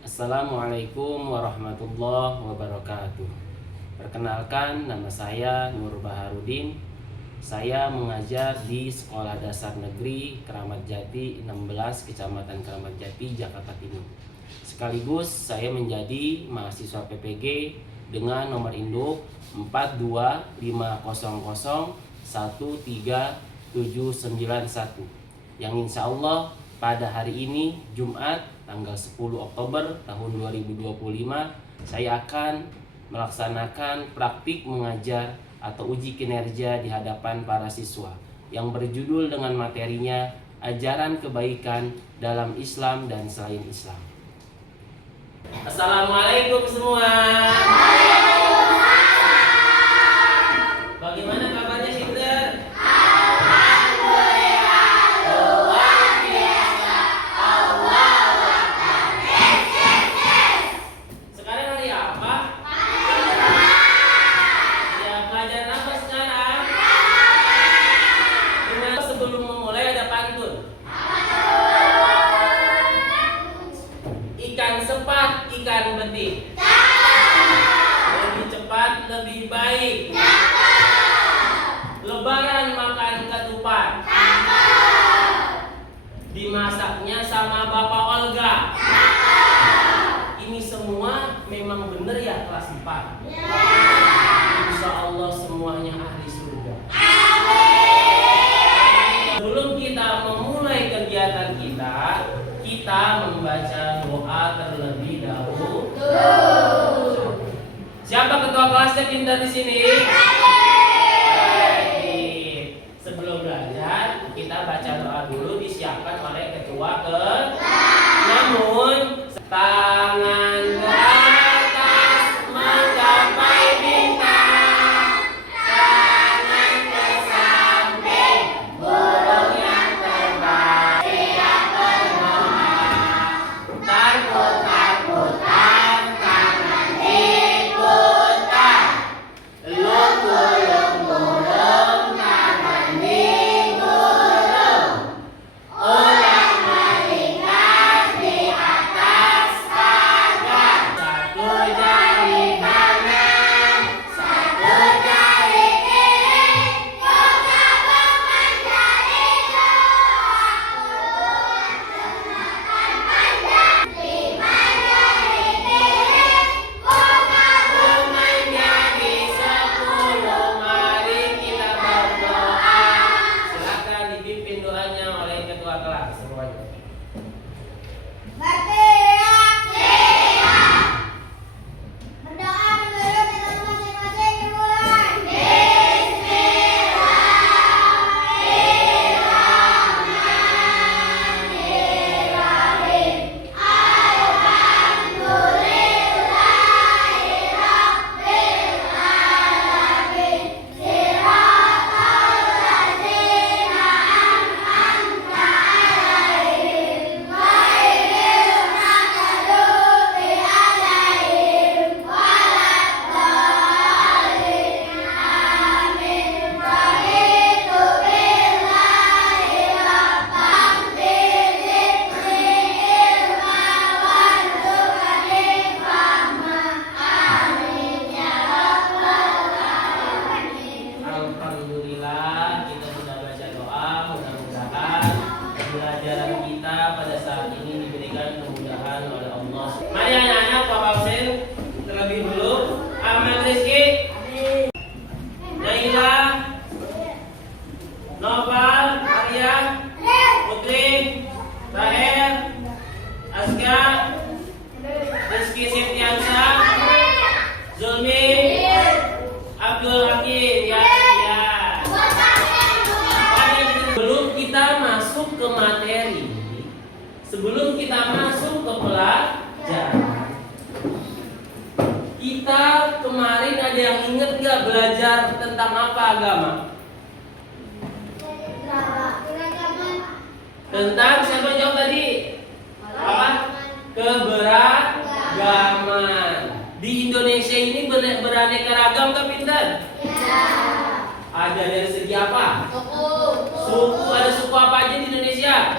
Assalamualaikum warahmatullahi wabarakatuh. Perkenalkan, nama saya Nur Baharudin. Saya mengajar di Sekolah Dasar Negeri Keramat Jati 16, Kecamatan Keramat Jati, Jakarta Timur. Sekaligus saya menjadi mahasiswa PPG dengan nomor induk 425001371 yang insya Allah pada hari ini Jumat tanggal 10 Oktober tahun 2025 saya akan melaksanakan praktik mengajar atau uji kinerja di hadapan para siswa yang berjudul dengan materinya Ajaran Kebaikan dalam Islam dan Selain Islam. Assalamualaikum semua. Bagaimana kabarnya Sinter? Sebelum memulai ada pantun. Ikan sepat, ikan betik. Lebih cepat, lebih baik. Lebaran makan ketupat. Dimasaknya sama Bapak Olga. Ini semua memang benar ya kelas 4. Insya Allah semuanya ahli surga. Sebelum kita memulai kegiatan kita membaca doa terlebih dahulu. Siapa ketua kelasnya pintar di sini? Sebelum belajar, kita baca doa dulu disiapkan oleh ketua Namun tangan ke atas menggapai bintang, tangan ke samping burung yang terbang, siap berdoa, takut-takutan tangan diputar, lunggu-lunggu burung tangan digulung, ulang melingkar di atas pagar, satu jari kanan, satu jari kiri, buka beban jari panjang, lima jari kiri, buka beban jari 10. Mari kita berdoa. Silakan dipimpin doanya oleh ketua kelas semuanya. Berdoa menurut dengan masing-masing dimulai. Bismillahirrahmanirrahim. Alhamdulillahirabbil alamin. Shiratal ladzina an'amta 'alaihim ghairil maghdubi 'alaihim waladdallin. Amin. Raditu billahi rabban bizikri ilma warzuqni fahma. Amin ya rabbal alamin. Alhamdulillah kita sudah baca doa. Mudah-mudahan pembelajaran kita pada saat ini diberikan kemudahan oleh Allah. Mari anak-anak Pak Absen terlebih dulu. Ahmad Rizky, Naila, Noval, Arya, Putri, Rahel, Azka, Rizky Septiansyah, Zulmi, Abdul Hakim. Ya. Sebelum kita masuk ke materi, sebelum kita masuk ke pelajaran, kita kemarin ada yang ingat gak belajar tentang apa agama? Tentang siapa jawab tadi? Apa? Keberagaman. Di Indonesia ini beraneka ragam kan pintar? Ada dari segi apa? Suku. Ada suku apa aja di Indonesia?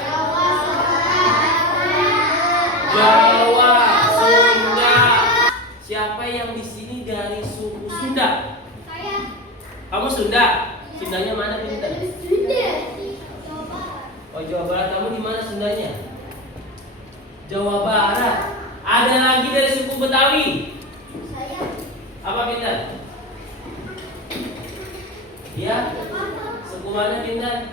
Jawa, Siapa yang di sini dari suku Sunda? Saya. Kamu Sunda? Sundanya mana Pintar? Sunda. Jawa Barat. Oh Jawa Barat, kamu di mana Sundanya? Jawa Barat. Ada lagi dari suku Betawi. Saya. Apa Pintar? Ya? Suku mana Pintar?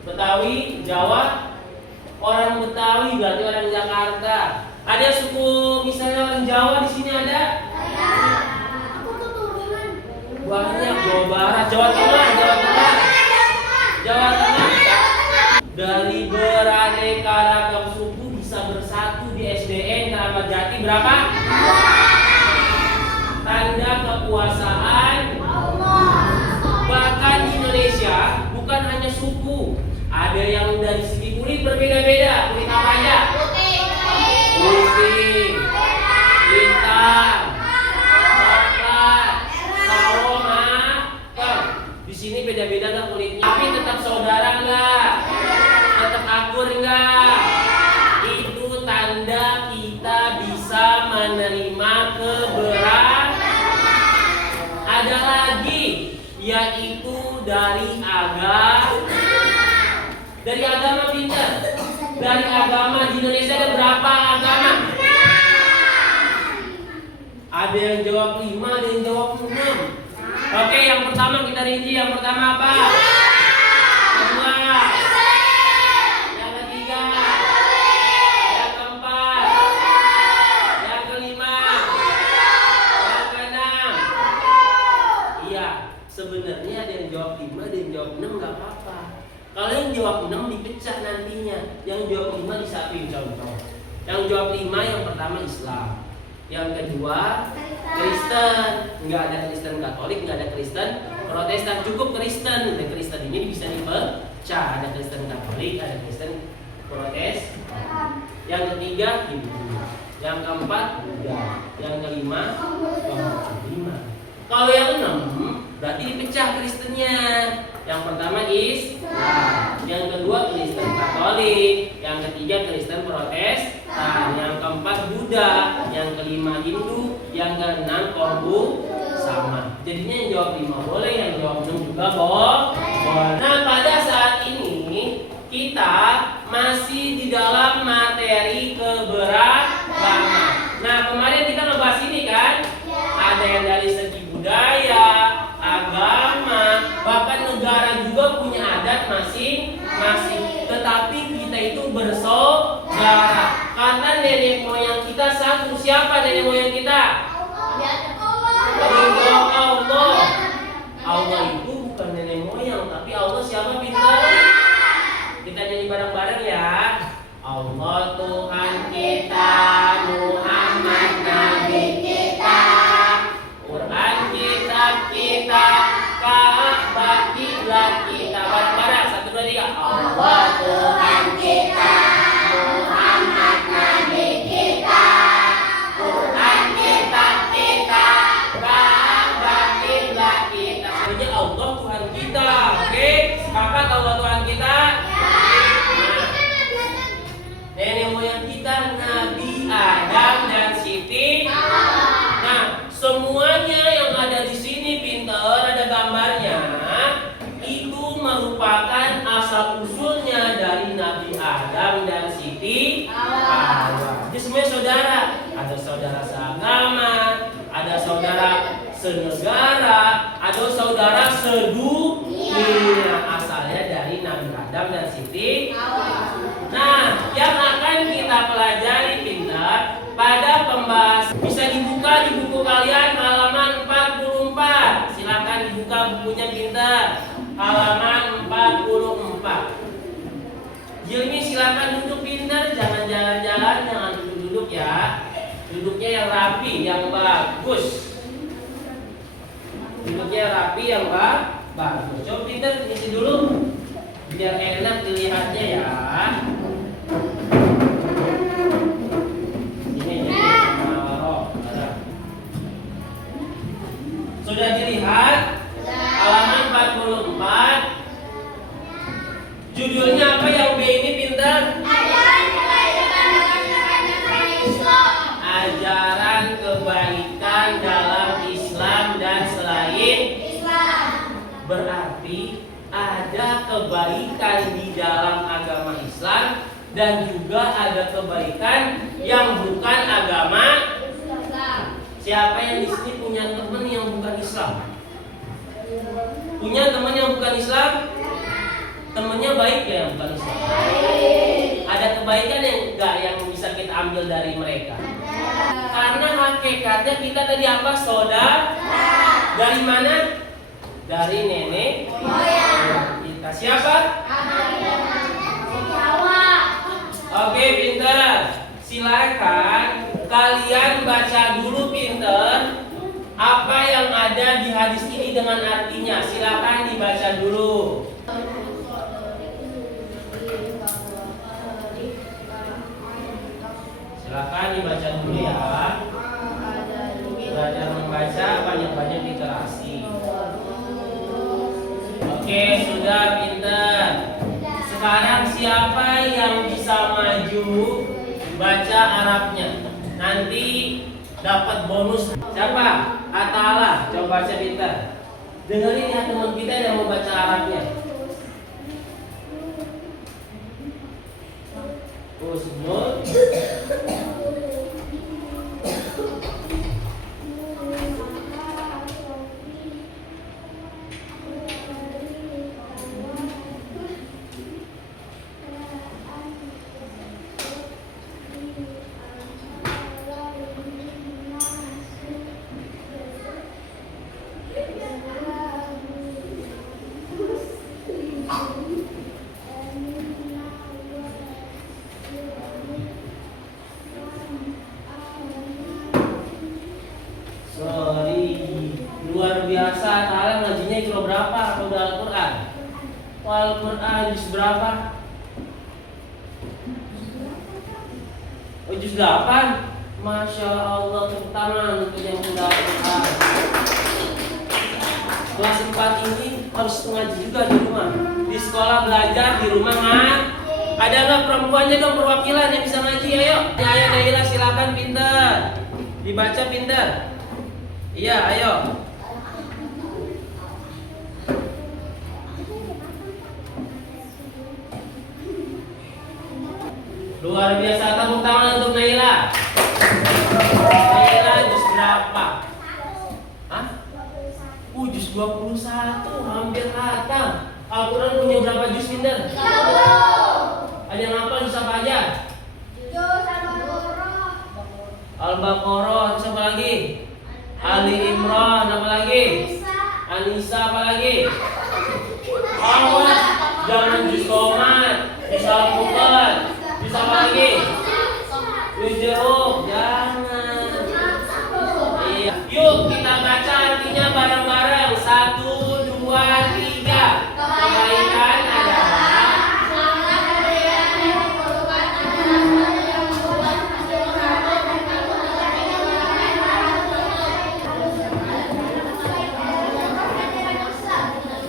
Betawi, Jawa. Orang Betawi berarti orang Jakarta. Ada suku misalnya orang Jawa di sini ada? Saya. Aku keturunan. Banyak. Jawa Barat, Jawa Tengah, Jawa Tengah, Jawa Tengah. Dari beraneka ragam suku bisa bersatu di SDN Keramat Jati berapa? Tanda kekuasaan. Bahkan di Indonesia bukan hanya suku, ada yang dari segi kulit berbeda-beda. Kulit apa aja? Putih, hitam, coklat, sawo, hitam. Di sini beda-beda nggak kulitnya, tapi tetap saudara nggak? Tetap akur nggak? Itu tanda kita bisa menerima keberadaan. Ada lagi, yaitu dari agama. Dari agama Pintar. Dari agama di Indonesia ada berapa agama? Ada yang jawab 5, ada yang jawab 6. Oke, yang pertama kita rinci. Yang pertama apa? Kedua. Yang ketiga. Yang keempat. Yang kelima. Yang keenam. Iya, sebenarnya ada yang jawab 5, ada yang jawab 6, nggak apa-apa. Kalau yang jawab 6 dipecah nantinya. Yang jawab 5 disapiin contoh. Yang jawab 5 yang pertama Islam. Yang kedua Kristen. Enggak ada Kristen Katolik, enggak ada Kristen Protestan, cukup Kristen. Dan Kristen ini bisa dipecah. Ada Kristen Katolik, ada Kristen Protestan. Yang ketiga Hindu. Yang keempat Buddha. Yang kelima kelima. Kalau yang 6 berarti dipecah Kristennya. Yang pertama Islam, yang kedua Kristen Katolik, yang ketiga Kristen Protestan, yang keempat Buddha, yang kelima Hindu, yang keenam Konghu sama. Jadinya yang jawab 5 boleh, yang jawab 6 juga boleh. Nah, pada saat ini kita masih di dalam materi keberagaman. Nah, kemarin kita ngebahas ini kan? Ada yang dari segi budaya, agama, bahkan negara juga punya adat masing-masing. Tetapi kita itu bersaudara karena nenek moyang kita satu. Siapa nenek moyang kita? Allah. Allah itu bukan nenek moyang, tapi Allah siapa Pintar? Kita nyanyi bareng-bareng ya. Allah Tuhan kita, Muhammad Nabi kita, Quran kitab kita, Ka'bah kiblat kita. Bareng-bareng 1 2 3. Allah Tuhan kita, Muhammad Nabi kita, Quran kitab kita, Ka'bah kiblat kita. Sebenarnya Allah Tuhan kita. Oke, sepakat Allah Tuhan kita? Nenek moyang kita Nabi Adam dan Siti. Nah, semuanya yang ada di sini Pintar, ada gambarnya. Itu merupakan asal usulnya dari Nabi Adam dan Siti Hawa. Jadi semuanya saudara. Ada saudara seagama, ada saudara senegara, ada saudara sedunia. Asalnya dari Nabi Adam dan Siti Hawa. Nah, yang akan kita pelajari Pintar pada pembahasan bisa dibuka di buku kalian halaman 44. Silakan dibuka bukunya Pintar. Halaman 44. Jilmi silakan duduk Pintar, jangan jalan-jalan, jangan duduk-duduk ya. Duduknya yang rapi, yang bagus. Duduknya rapi, yang bagus. Coba Pintar isi dulu biar enak dilihatnya ya. Sudah dilihat halaman 44. Judulnya apa yang B ini Pintar? Ajaran dan juga ada kebaikan yang bukan agama. Siapa yang di sini punya teman yang bukan Islam? Punya teman yang bukan Islam? Temannya baik ya yang bukan Islam? Ada kebaikan yang enggak yang bisa kita ambil dari mereka? Karena hakikatnya kita tadi apa? Saudara. Dari mana? Dari nenek moyang kita. Siapa? Oke, pinter. Silakan kalian baca dulu pinter apa yang ada di hadis ini dengan artinya. Silakan dibaca dulu. Silakan dibaca dulu ya. Belajar membaca, banyak-banyak literasi. Oke, sudah pinter. Sekarang siapa yang bisa maju baca Arabnya? Nanti dapat bonus. Siapa? Atala, coba baca pinter. Dengerin ya teman kita yang mau baca Arabnya. Usnul. Luar biasa, Ta'ala ngajinya kilo berapa? Atau udah Al-Quran? Al-Quran juz berapa? Oh, juz 8? Masya Allah, tepuk tangan untuk yang sudah Al-Quran. Kelas 4 ini harus ngaji juga di rumah. Di sekolah belajar, di rumah kan? Ada nggak perempuannya dong perwakilan yang bisa ngaji? Ayo, ayo Naila silakan pinter. Dibaca pinter. Iya, ayo. Luar biasa, tepuk tangan untuk Naila. Naila juz berapa? Hah? Juz 21, hampir khatam. Al-Quran punya berapa juz pinter? Ada yang hafal juz apa aja? Al-Baqarah, terus apa lagi? Ali Imran, apa lagi? An-Nisa, apa lagi? Awas, jangan juz komat, juz Al-Quran, juz apa lagi? Juz jeruk, jangan. Iya. Yuk kita baca artinya bareng-bareng. 1, 2, 3. Kebaikan adalah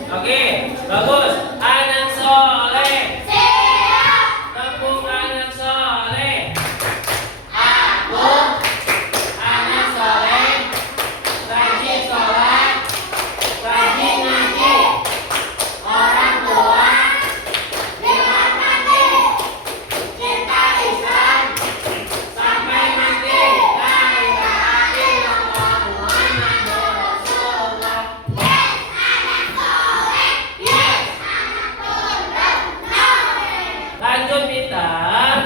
Oke, bagus. Anak soleh. Tepuk anak soleh. Aku anak soleh. Rajin sholat, rajin ngaji. Orang tua dihormati. Cinta Islam sampai mati. La ilaha illallah Muhammadur Rasulullah. Lanjut pintar.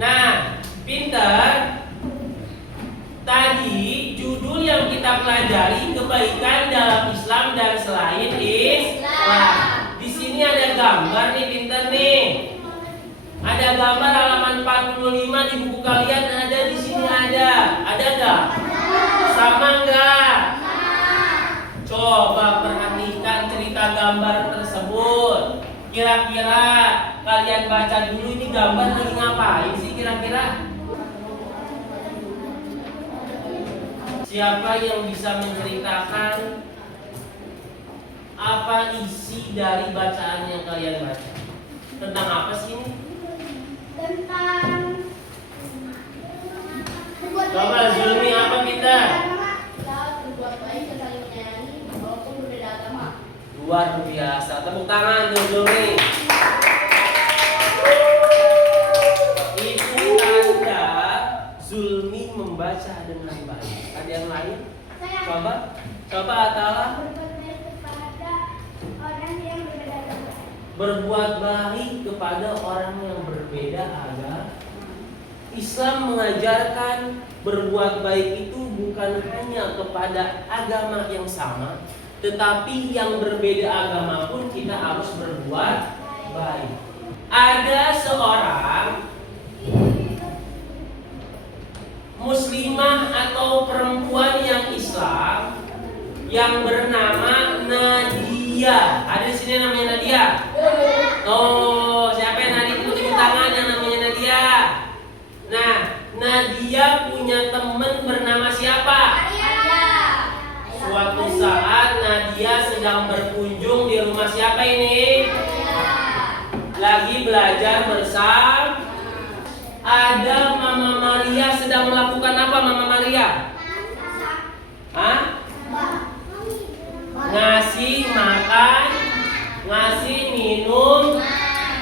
Nah, pintar. Tadi judul yang kita pelajari kebaikan dalam Islam dan selain Islam. Di sini ada gambar nih pintar nih. Ada gambar halaman 45 di buku kalian ada di sini ada. Ada enggak? Sama enggak? Coba perhatikan cerita gambar tersebut. Kira-kira kalian baca dulu ini gambar lagi ngapain sih kira-kira? Siapa yang bisa menceritakan apa isi dari bacaan yang kalian baca? Tentang apa sih ini? Coba Zulmi apa kita? Luar biasa. Tepuk tangan untuk Zulmi. Itu tanda Zulmi membaca dengan baik. Ada yang lain? Coba Atala. Berbuat baik kepada orang yang berbeda agama. Islam mengajarkan berbuat baik itu bukan hanya kepada agama yang sama, tetapi yang berbeda agama pun kita harus berbuat baik. Ada seorang muslimah atau perempuan yang Islam yang bernama Nadia. Ada di sini namanya Nadia? Oh, siapa yang Nadia? Tepuk tangan yang namanya Nadia. Nah, Nadia punya teman bernama siapa? Suatu saat Nadia sedang berkunjung di rumah siapa ini? Lagi belajar bersama. Ada Mama Maria sedang melakukan apa Mama Maria? Hah? Ngasih makan, ngasih minum.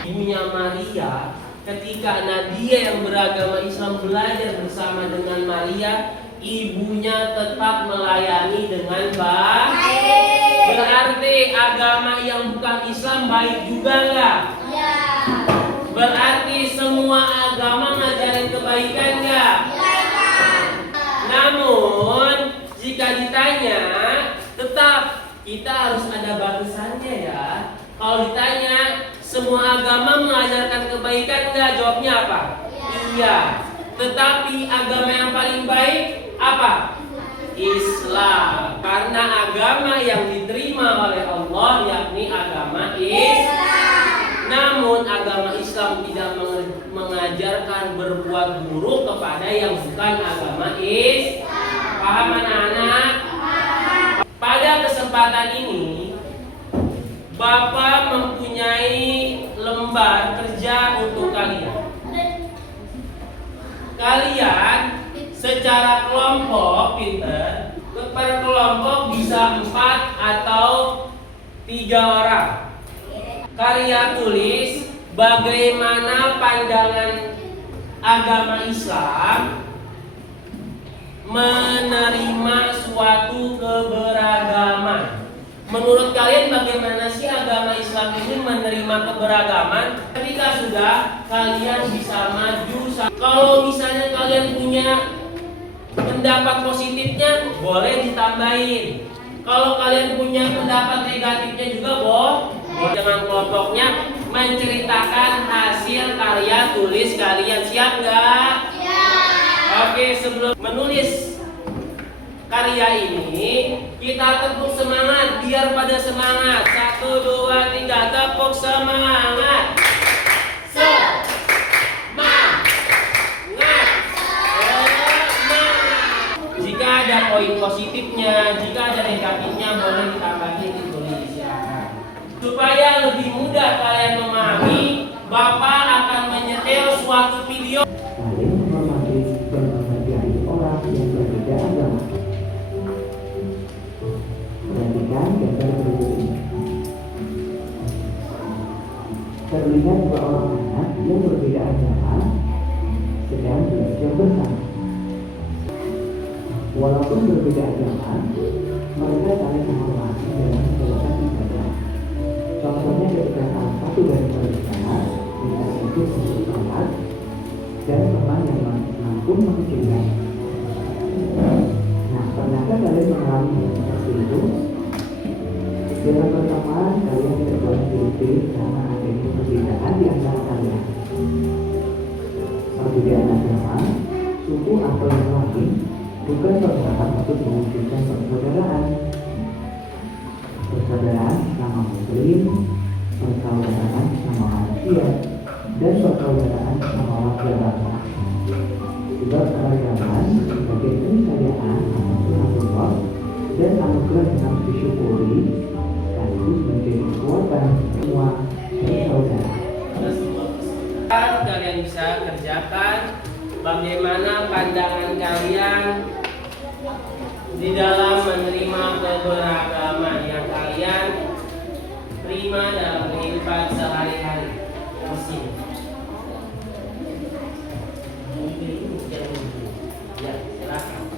Ibunya Maria, ketika Nadia yang beragama Islam belajar bersama dengan Maria, ibunya tetap melayani dengan baik. Berarti agama yang bukan Islam baik juga enggak? Iya. Berarti semua agama ngajarin kebaikan enggak? Iya. Namun jika ditanya, tetap kita harus ada batasannya ya. Kalau ditanya semua agama mengajarkan kebaikan enggak? Jawabnya apa? Iya. Tetapi agama yang paling baik apa? Islam. Karena agama yang diterima oleh Allah yakni agama Islam. Namun agama Islam tidak mengajarkan berbuat buruk kepada yang bukan agama Islam. Paham anak-anak? Pada kesempatan ini Bapak mempunyai lembar kerja untuk kalian. Kalian secara kelompok pinter, per kelompok bisa 4 atau 3 orang. Karya tulis bagaimana pandangan agama Islam menerima suatu keberagaman. Menurut kalian bagaimana sih agama Islam ini menerima keberagaman? Ketika sudah kalian bisa maju. Kalau misalnya kalian punya pendapat positifnya boleh ditambahin. Kalau kalian punya pendapat negatifnya juga boleh. Dengan kelompoknya menceritakan hasil karya tulis kalian. Siap nggak? Iya. Oke, sebelum menulis karya ini kita tepuk semangat biar pada semangat. 1, 2, 3 tepuk semangat. Jika ada poin positifnya, jika ada negatifnya boleh ditambahin ditulis ya. Supaya lebih mudah kalian memahami, Bapak akan menyetel suatu video. Saling menghormati dan menghargai orang yang berbeda agama. Perhatikan gambar berikut ini. Terlihat 2 orang anak yang berbeda agama sedang belajar bersama. Walaupun berbeda agama, mereka saling menghormati dalam menjalankan ibadah. Contohnya ketika salah satu dari mereka minta ikut untuk sholat dan teman yang mampu mengerjakan. Nah, pernahkah kalian mengalami seperti itu? Dalam pertemuan kalian tidak boleh dipilih karena adanya perbedaan di antara kalian. Perbedaan agama, suku atau yang lain bukan merupakan untuk mewujudkan persaudaraan. Persaudaraan sama Muslim, persaudaraan sama manusia, dan persaudaraan sama warga bangsa. Sebab keragaman sebagai keniscayaan atas Tuhan dan anugerah yang harus disyukuri, sekaligus menjadi kekuatan semua bersaudara. Kalian bisa kerjakan bagaimana pandangan kalian di dalam menerima keberagaman yang kalian terima dalam kehidupan sehari-hari. Muslim. Ya, silakan.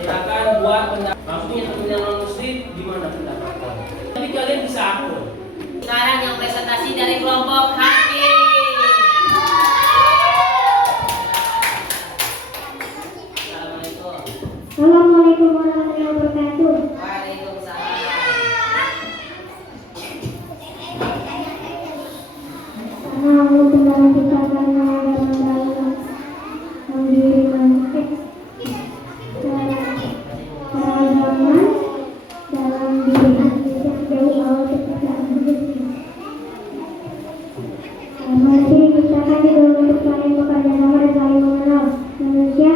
Silakan buat pendapat. Maksudnya teman yang non muslim di mana pendapatnya? Jadi kalian bisa akur. Sekarang yang presentasi dari kelompok Hakim. Assalamualaikum. Assalamualaikum warahmatullahi wabarakatuh. Waalaikumsalam. Karena Allah telah menciptakan dalam keragaman dalam diri manusia jauh awal penciptaan manusia. Manusia diciptakan juga untuk saling bekerja sama dan saling mengenal. Manusia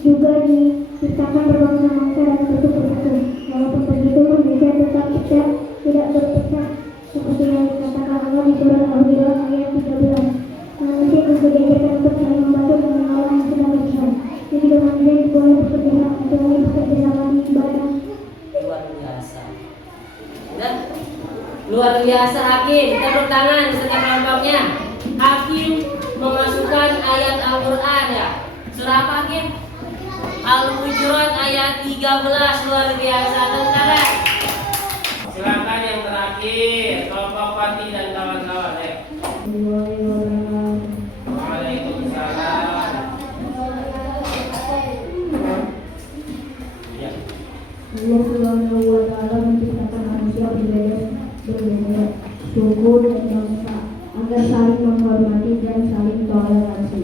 juga diciptakan berbangsa-bangsa dan bersatu-satu. Walaupun begitu, manusia tetap tidak berpecah seperti yang dikatakan Allah di surat Al-Baqarah ayat 13. Manusia juga diajarkan untuk saling membantu dan menolong yang sedang berjuang. Jadi manusia boleh bekerja sama di ibadah. Luar biasa. Udah? Luar biasa Hakim. Tepuk tangan setiap kelompoknya. Hakim memasukkan ayat Al-Quran ya. Surah apa Hakim? Al-Hujurat ayat 13. Luar biasa. Tepuk tangan. Silakan yang terakhir, kelompok Fatih dan kawan-kawan ya. Waalaikumsalam. Ya. Allah Subhanahu wa Ta'ala menciptakan manusia berbeda suku dan bangsa agar saling menghormati dan saling toleransi.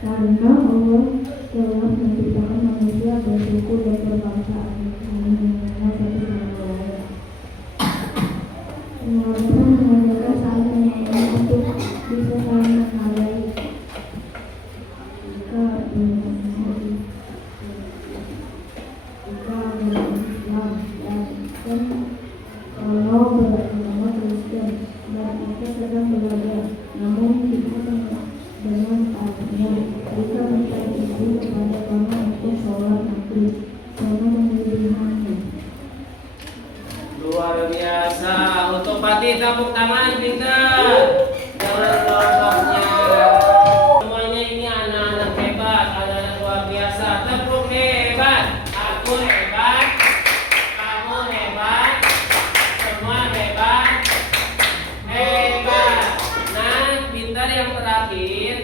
Karena Allah telah menciptakan manusia bersuku dan berbangsa mengenal satu sama lain. Mengajarkan saling mengenal untuk bisa saling menghargai. Jika Islam dan kalau beragama Kristen dan kita sedang belajar, namun kita dengan artinya kita minta ibu kepada kamu untuk sholat nanti karena memilihannya. Luar biasa. Untuk Fatih tepuk tangan pintar. Jangan kelompoknya. Semuanya ini anak-anak hebat, anak-anak luar biasa. Tepuk hebat. Aku hebat. Kamu hebat. Semua hebat. Hebat. Nah, pintar yang terakhir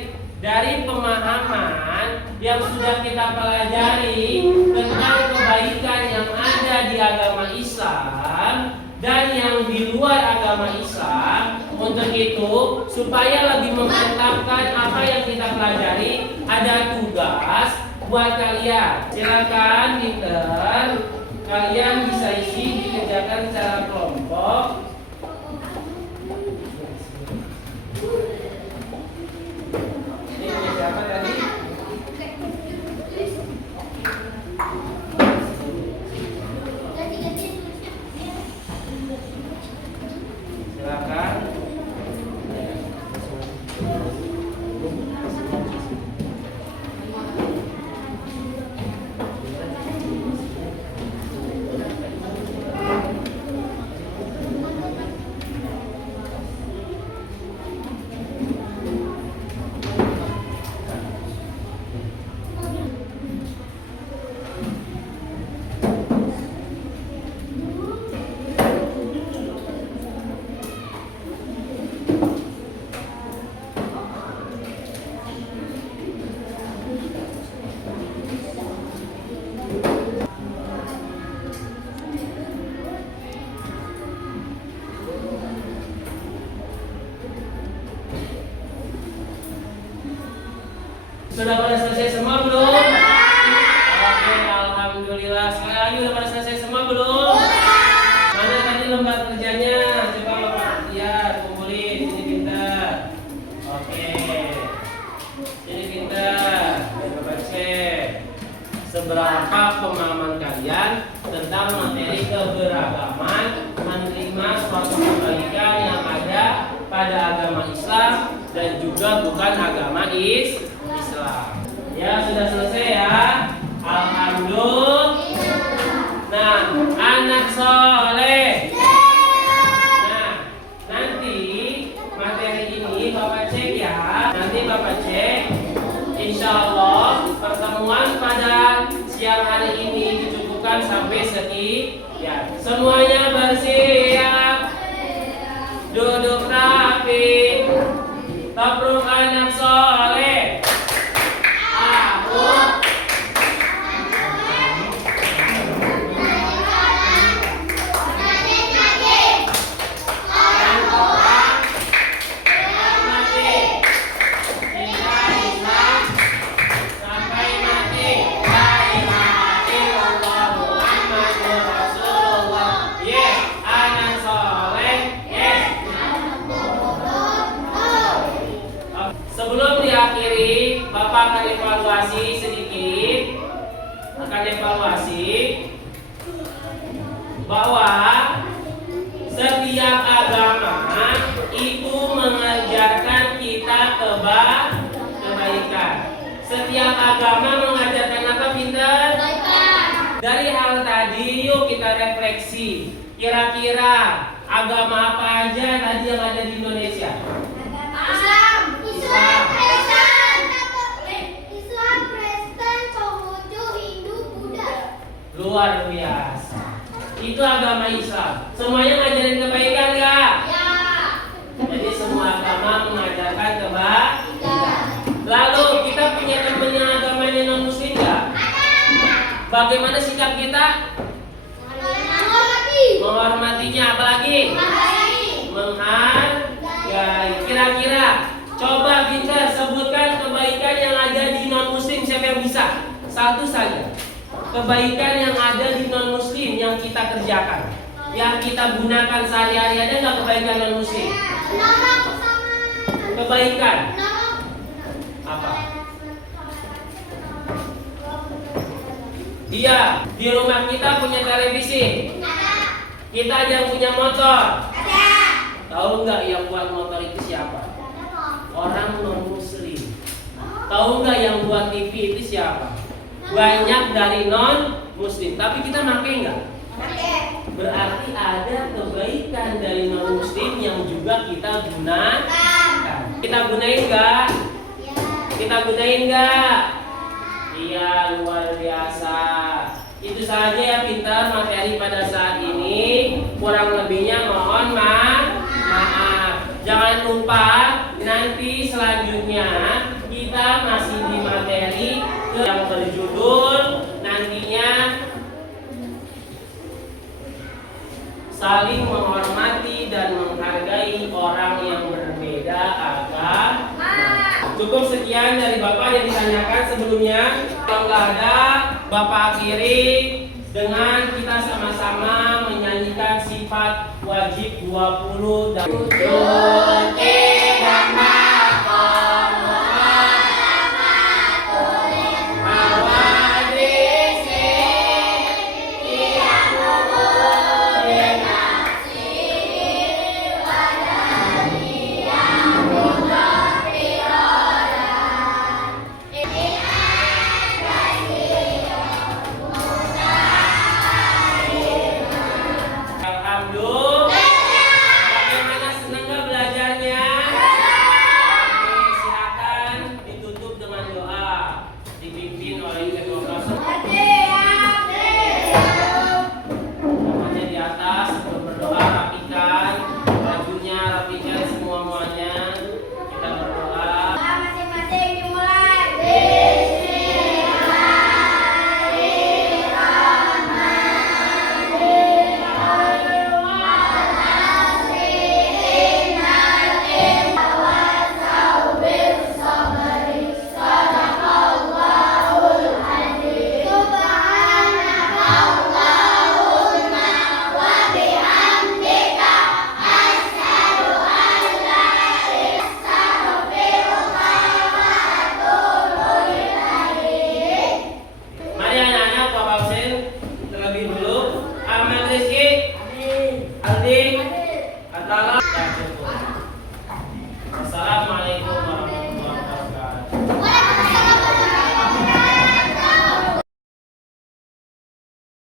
dari pemahaman yang sudah kita pelajari tentang kebaikan yang ada di agama Islam dan yang di luar agama Islam. Untuk itu, supaya lebih memantapkan apa yang kita pelajari, ada tugas buat kalian. Silakan pinter, kalian bisa isi dikerjakan secara kelompok. Ini siapa tadi? Silakan. Sudah pada selesai semua belum? Oke, alhamdulillah. Sekali lagi udah pada selesai semua belum? Mana tadi lembar kerjanya? Coba Bapak lihat, kumpulin. Sini pintar. Oke. Sini pintar. Bapak cek. Seberapa pemahaman kalian tentang materi keberagaman, menerima suatu kebaikan yang ada pada agama Islam dan juga bukan agama Islam. Ya, sudah selesai ya. Alhamdulillah. Nah, anak soleh. Nah, nanti materi ini Bapak cek ya. Nanti Bapak cek. Insya Allah pertemuan pada siang hari ini dicukupkan sampai sekian. Semuanya bersiap. Duduk rapi. Tabruk anak soleh. Aku sebelum diakhiri, Bapak akan evaluasi sedikit. Akan evaluasi bahwa setiap agama itu mengajarkan kita kebaikan. Setiap agama mengajarkan apa, Pinter? Dari hal tadi, yuk kita refleksi. Kira-kira agama apa aja tadi yang ada di Indonesia? Luar biasa. Itu agama Islam. Semuanya ngajarin kebaikan nggak? Ya. Jadi semua agama mengajarkan kebaikan. Lalu kita punya teman yang agamanya non muslim nggak? Ada. Bagaimana sikap kita? Menghormatinya, apalagi? Menghargai. Kira-kira coba Pinter sebutkan kebaikan yang ada di non muslim. Siapa yang bisa? Satu saja. Kebaikan yang ada di non muslim yang kita kerjakan, yang kita gunakan sehari-hari, ada nggak kebaikan non muslim? Kebaikan apa? Iya, di rumah kita punya televisi. Kita aja yang punya motor. Tahu nggak yang buat motor itu siapa? Orang non muslim. Tahu nggak yang buat TV itu siapa? Banyak dari non muslim, tapi kita pakai nggak? Berarti ada kebaikan dari non muslim yang juga kita gunakan. Kita gunain nggak? Kita gunain nggak? Iya, luar biasa. Itu saja ya Pinter materi pada saat ini. Kurang lebihnya mohon maaf. Jangan lupa nanti selanjutnya kita masih di materi yang berjudul nantinya saling menghormati dan menghargai orang yang berbeda agama. Cukup sekian dari Bapak yang ditanyakan sebelumnya. Kalau nggak ada, Bapak akhiri dengan kita sama-sama menyanyikan sifat wajib 20 dan